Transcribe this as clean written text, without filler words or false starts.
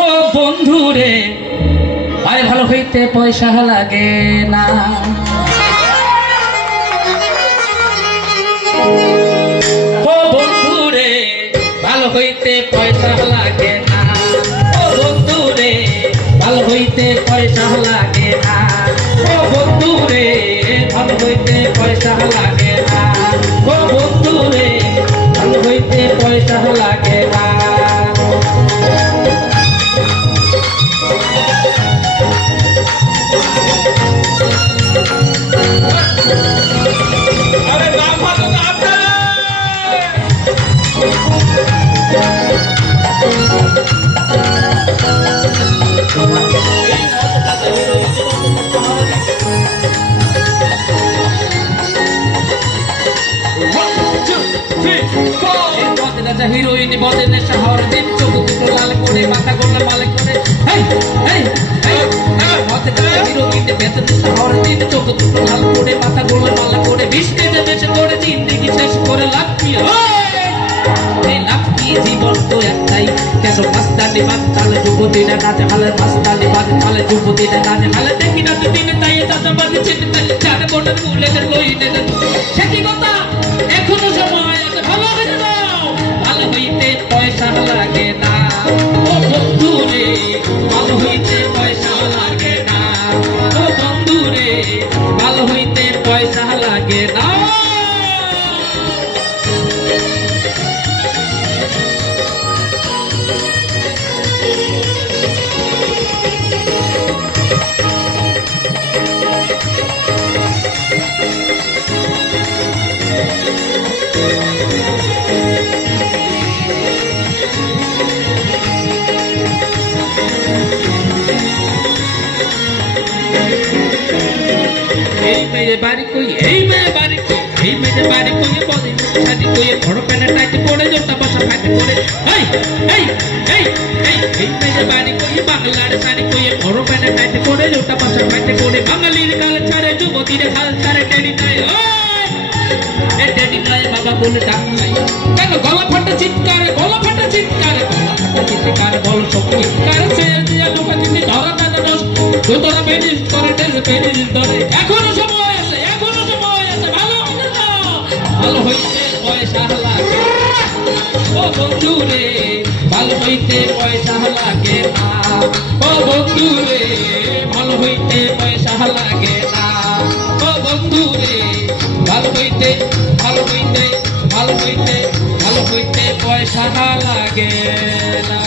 ও বন্ধু রে আয় ভালো হইতে পয়সা লাগে না। ও বন্ধু রে ভালো হইতে পয়সা লাগে না। ও বন্ধু রে ভালো হইতে পয়সা লাগে না। ও বন্ধু রে ভালো হইতে পয়সা লাগে না। ও বন্ধু রে ভালো হইতে পয়সা লাগে না। হিরোইন বদে নেশা হওয়ার দিন চোখ দুটো লাল করে মাথা গোলা মালে করে হিরোইন বেঁধে নেশা হওয়ার দিন চোখ দুটো লাল করে মাথা গোলা মালা করে বৃষ্টি বেশি করে জিন্দেগি শেষ করে লাভ কি এই লাভ কি জীবন তো একটাই কেন মাস্তানি বাজ চালে যুবতীরা কাজে হালে মাস্তানি বাজ চালে যুবতীরা কাজে হালে দেখি না দুদিন তাই চাচা বাজে ছেলে তাই চারে বোনের ফুলের লইনে সে কি কথা এখনো সময় আছে ভালো হয়ে যাও ভালো হইতে পয়সা লাগে না। ও বন্ধু রে ভালো হইতে পয়সা লাগে না। ও বন্ধু রে ভালো হইতে পয়সা লাগে না। मेरे बारी कोई मेरे बारी कोई मेरे बारी कोई बॉडी शादी कोई बड़ो पैने टाइट पड़े जोटा बसा फाइट करे मेरे बारी कोई बांग्लार साड़ी कोई बड़ो पैने टाइट पड़े जोटा बसा फाइट करे बांगालीर काल छाड़े যুবতীর হাল ছাড়ে ডেডি নাই এ ডেডি নাই বাবা বলে ডাক নাই কেন গলা ফাটা চিৎকার গলা ফাটা চিৎকার গলা ফাটা চিৎকার বল সব চিৎকার ছেড়ে দিয়া লোক চিনি ধরা দাদা দোষ তোরা বেরিস করে টেজ বেরিস ধরে এখনো সময় আছে ভালো হইতে পয়সা লাগে। ও বন্ধু রে ভালো হইতে পয়সা লাগে না। ও বন্ধু রে ভালো হইতে পয়সা লাগে না। ও বন্ধু রে ভালো হইতে ভালো হইতে ভালো হইতে ভালো হইতে পয়সা লাগে না।